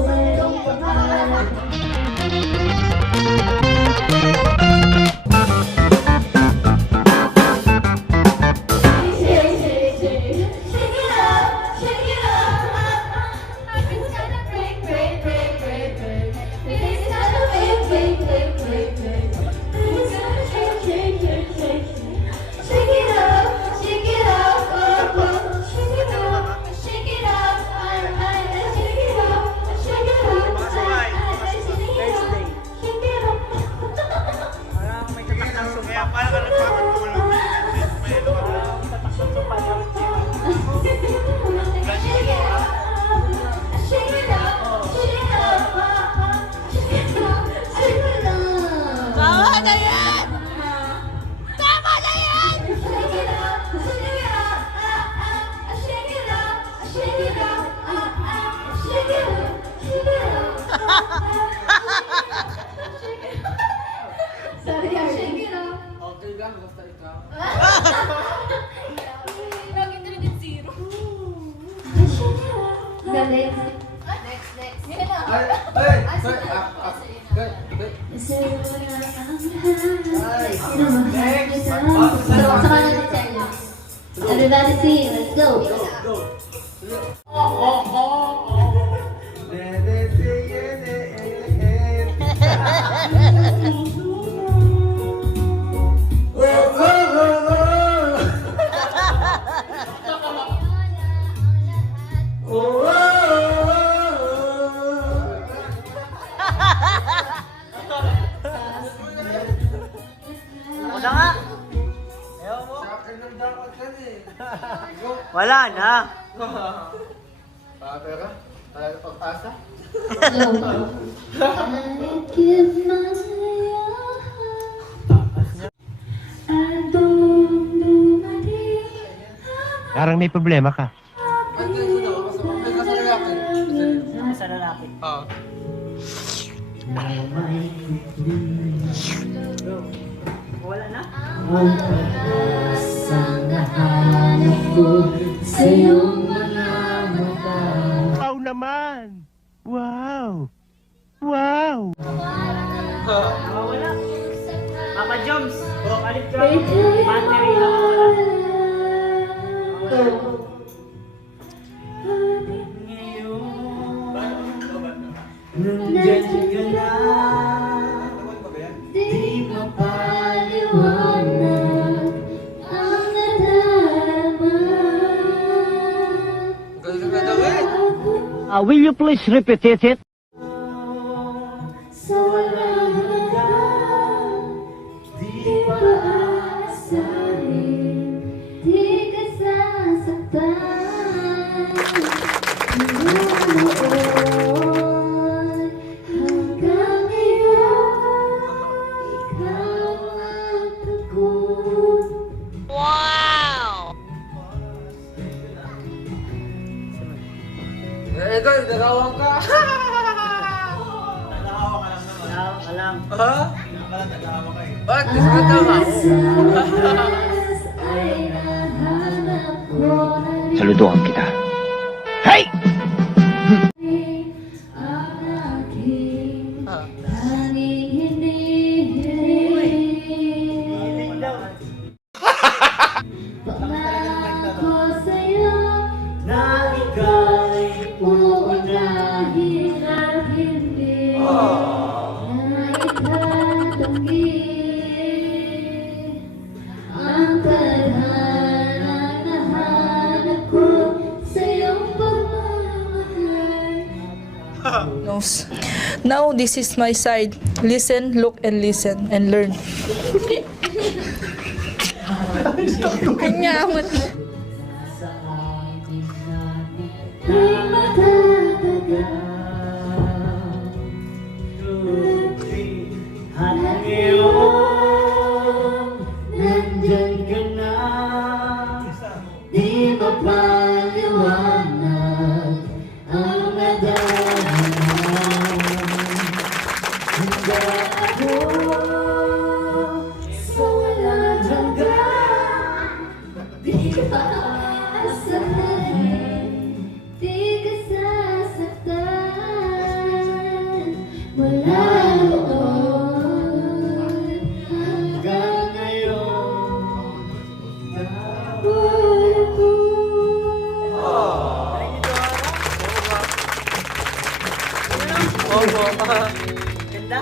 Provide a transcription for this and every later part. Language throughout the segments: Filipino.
mayroong pangarap. Everybody sing, let's go. Wala na. Pera? Pag-asa? Parang may problema ka. Sa lalaki. Oo. Wala na? Wow naman! Wow! Wow! Wala. Papa Joms. Balik ka. Battery na wala. Nandiyan ka na. Di mapaliwanag ang nadarama. Will you please repeat it? Sa walang hanggan, di pa aasahin, di ka sasaktan. Noon hanggang ngayon, ikaw ang tugon. Ito, nagawang ka. Alam. Ha? Bakit? Gusto ka tama? Saludohan kita. Hey! Now this is my side. Listen, look, and listen, and learn. Kanyaman. Nandyan ka na, di mapaliwanag ang nadarama. Handa ako sa walang hanggan, di pa aasahin, di ka sasaktan. Opo. Ganda?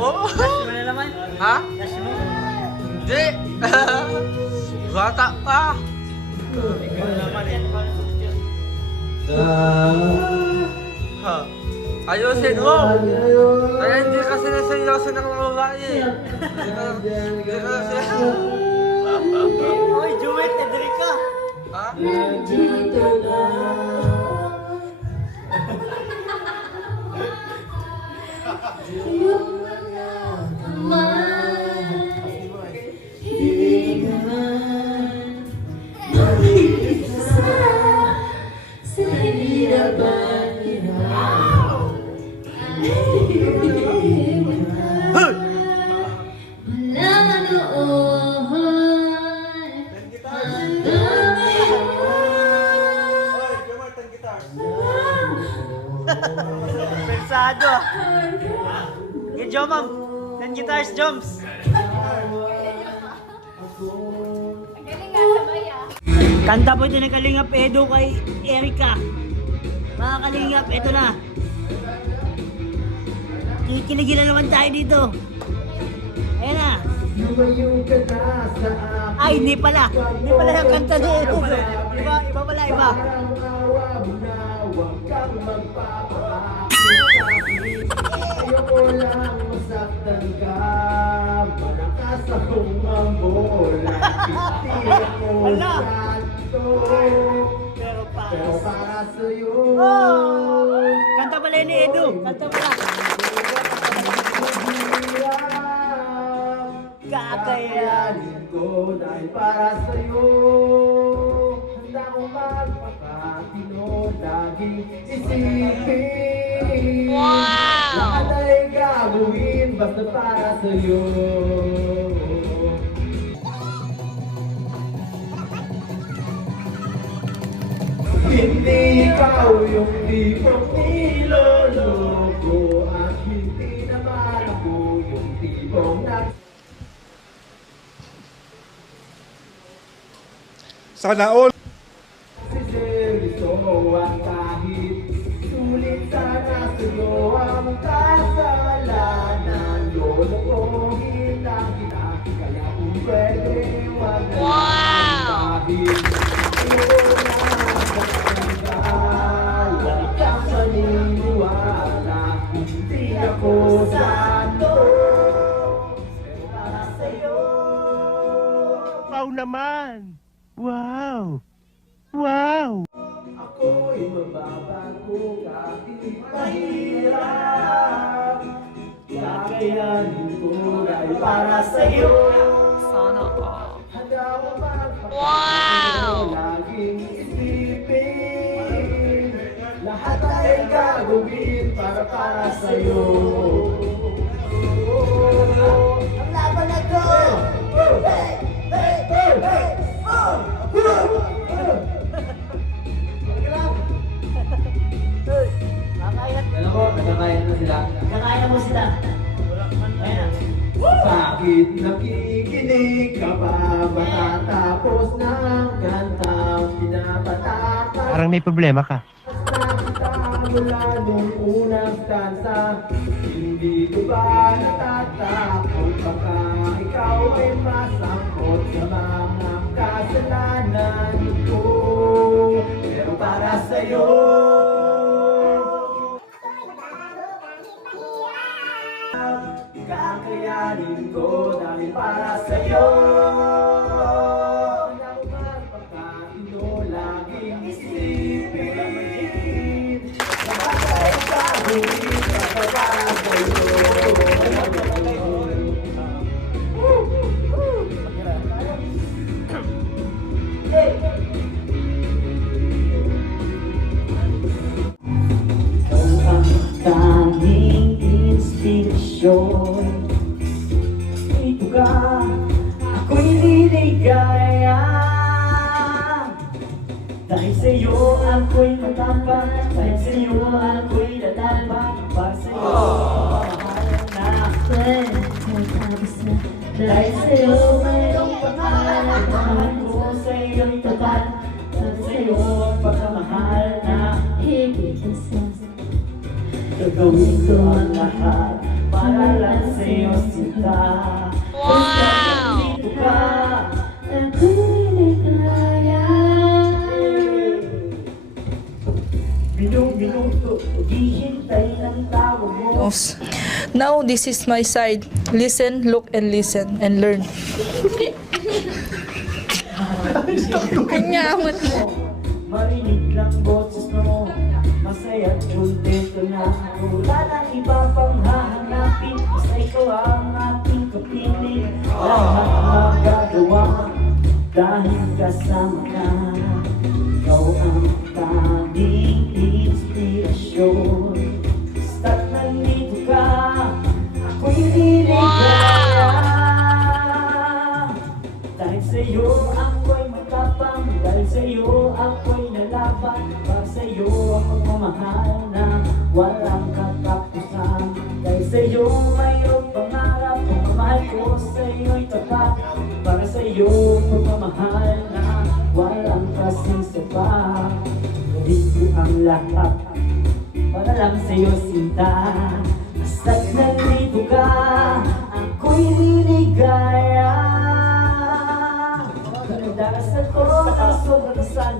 Oo. Cash mo na naman? Ha? Cash mo? Di. Bata pa. Ikaw naman eh. Ha? Ayusin mo. Kaya hindi kasi naseryoso ng mga babae. Hindi ka kasi... Oy, Jewel, nadali ka. Ha? Nandito na. Yung mga kamay, hindi ka man mag-isa sa hirapan nila. Walang noon hanggang Pensado. Hey, Jomam. 10 guitars, Joms. Kanta po ito ng Kalingap Edo kay Erika. Mga Kalingap, ito na. Kikiligin na naman tayo dito. Ayan na. lumayo ka na sa akin. Ay, hindi pala. Hindi pala yung kanta ni Edo. Iba pala, iba. Parang awa mo na, huwag kang magpapakakit sa akin. Ayoko lang masaktan ka, malakas akong mambola. Pitiyan mo Wala. santo, Pero pero pa. para sa'yo. Oh! Kanta pala ni Edo. Kanta pala. Kakayanin ko dahil para sa'yo. Handa kong magpapatino, laging isipin. Lahat ay gagawin basta para sa'yo. Hindi ikaw yung tipong niloloko at hindi naman ako yung tipong Sana all. Seryoso at kahit sulit sana sa'yo ang kasalanan. Lolokohin lang kita, kaya kung pwede wag na kahit ikaw na wag kang maniniwala. Hindi ako santo, pero para sa'yo. Wow naman! Wow! Wow! Ako'y mababago kahit mahirap. Kakayanin ko dahil para sa'yo. Sana all. Handa ko magpapakita, laging isipin. Lahat ay gagawin para sa'yo. Ang laban na to! Hey! Hey! Hey! Hey! Makakayat. Alam ko, nagkakaya na sila. Kakaya mo sila. Ayan na. Bakit nakikinig ka pa matatapos ng kantang pinapatakas? Parang may problema ka. Nakita mula nung unang stanza. Hindi ko ba natatakot baka ikaw ay masangkot sa mga kasalanan ko? Pero para sa'yo, kakayanin ko dahil para sa'yo. Handa ko magpakatino, laging isipin. Lahat ay gagawin para sa'yo. Ikaw ang tanging inspirasyon. Ito ka, ako'y liligaya. Dahil sa'yo ako'y matapang, dahil sa'yo ako'y lalabang. Para sa'yo, mahal na akin. Dahil sa'yo mayroong pangalan, mahal ko sa'yo'y tapat. Dahil sa'yo pagkamahal na higit sa Gagawin ko ang lahat para lang sa'yo sinta. Wow! Dito ka, ako'y nagkaya. Minuto, maghihintay ng tawag mo. Now this is my side. Listen, look, and listen, and learn. Kanyaman mo. Marinig lang boses mo, masaya at kontento na ako. Wala nang iba pang hahanapin, basta ikaw ang aking kapiling. Lahat magagawa dahil kasama ka. Ikaw ang tanging inspirasyon. Basta't nandito ka, ako'y niligaya. Dahil sa'yo ako'y matapang, dahil sa'yo ako'y nalaban. Para sa'yo ang pagmamahal na walang katapusan. Dahil sa'yo mayroong pangarap, pagmamahal ko sa'yo'y tapat. Para sa'yo ang pagmamahal na walang kasing sapat. Gawin ko ang lahat para lang sa'yo sinta. Basta't nandito ka, ako'y niligaya. Darasal ko ang sobrang dasal,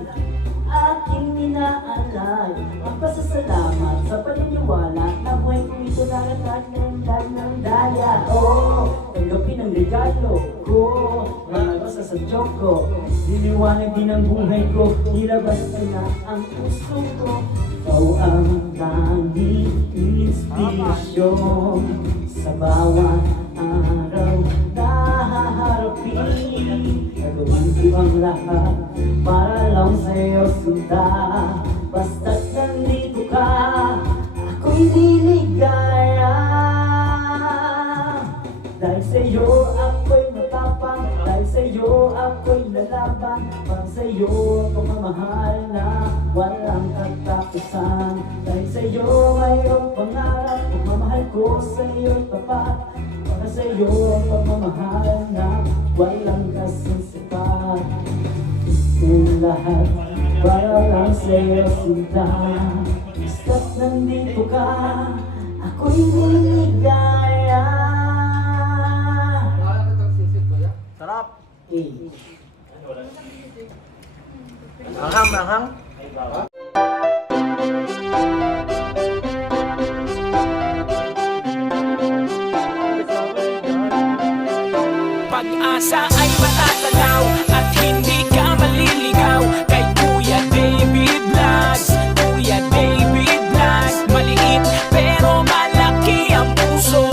aking inaalay ang pasasalamat sa paniniwala na buhay ko ito naratag ng daya. Tanggapin ang regalo ko, mga basa sa joke ko. Diniwanag din ang buhay ko, nilabas ko na ang puso ko. Ikaw ang tanging inspirasyon sa bawat araw na haharapin. Gagawin ko ang lahat para lang sa'yo sinta. Basta't nandito ka, ako'y niligaya. Dahil sa'yo ako'y matapang, dahil sa'yo ako'y lalaban. Para sa'yo ang pagmamahal na walang katapusan. Dahil sa'yo mayroong pangarap, pagmamahal ko sa'yo'y tapat. Para sa'yo ang pagmamahal na walang kasing sapat. Gusto lahat para lang sa'yo sinta. Basta't nandito ka, ako'y niligaya. Sarap. Eh. Anghang. Pag-asa ay matatanaw at hindi ka maliligaw. Kay Kuya David Vlogs, Kuya David Vlogs. Maliit pero malaki ang puso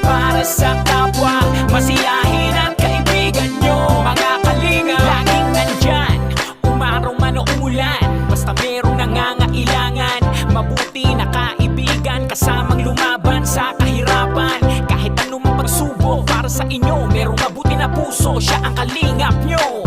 para sa kapwa, masiyahin at kaibigan nyo. Mga kalinga, laging nandyan, umaraw man o umulan. Basta merong nangangailangan, mabuti na kaibigan, kasamang lumaban sa kahirapan. Kahit anumang pagsubok para sa inyo, merong mabuti na puso, siya ang kalingap nyo.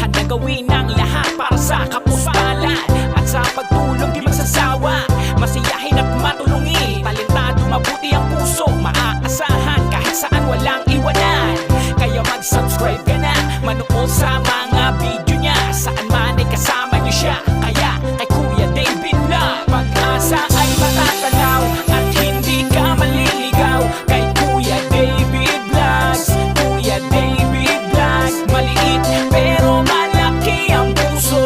Handa gawin ang lahat para sa kapustalan, at sa pagtulong di magsasawa, masiyahin at matulungin. Talentado, mabuti ang puso, maaasahan kahit saan walang iwanan. Kaya mag-subscribe ka na, manood sa mga video niya, saan man ay kasama niyo siya. Kaya kay Kuya David Vlog, pag-asa ay matatanaw at hindi ka maliligaw. Kay Kuya David Vlogs, Kuya David Vlogs. Maliit pero malaki ang puso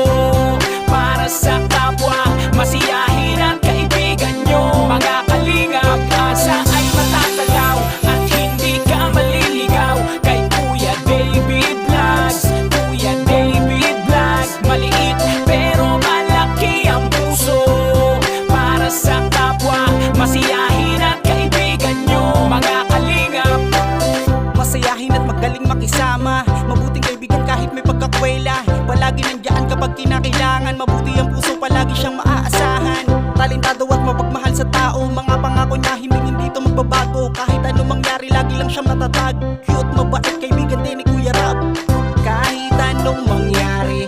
para sa kapwa, masiyahin at kaibigan nyo. Mga kalinga, pag-asa ay matatanaw at hindi ka maliligaw. Kay Kuya David Vlogs, Kuya David Vlogs. Maliit pero malaki ang puso para sa kapwa, masiyahin at kaibigan nyo. Mga kalingap, Masayahin at magaling makisama, mabuting kaibigan kahit may pagkakwela. Palagi nandiyan kapag kinakailangan, mabuti ang puso, palagi siyang maaasahan. Talentado at mapagmahal sa tao, mga pangako niya hindi ito magbabago. Kahit anong mangyari, lagi lang siyang matatag. Cute, mabait, kaibigan din ni Kuya Rab. Kahit anong mangyari,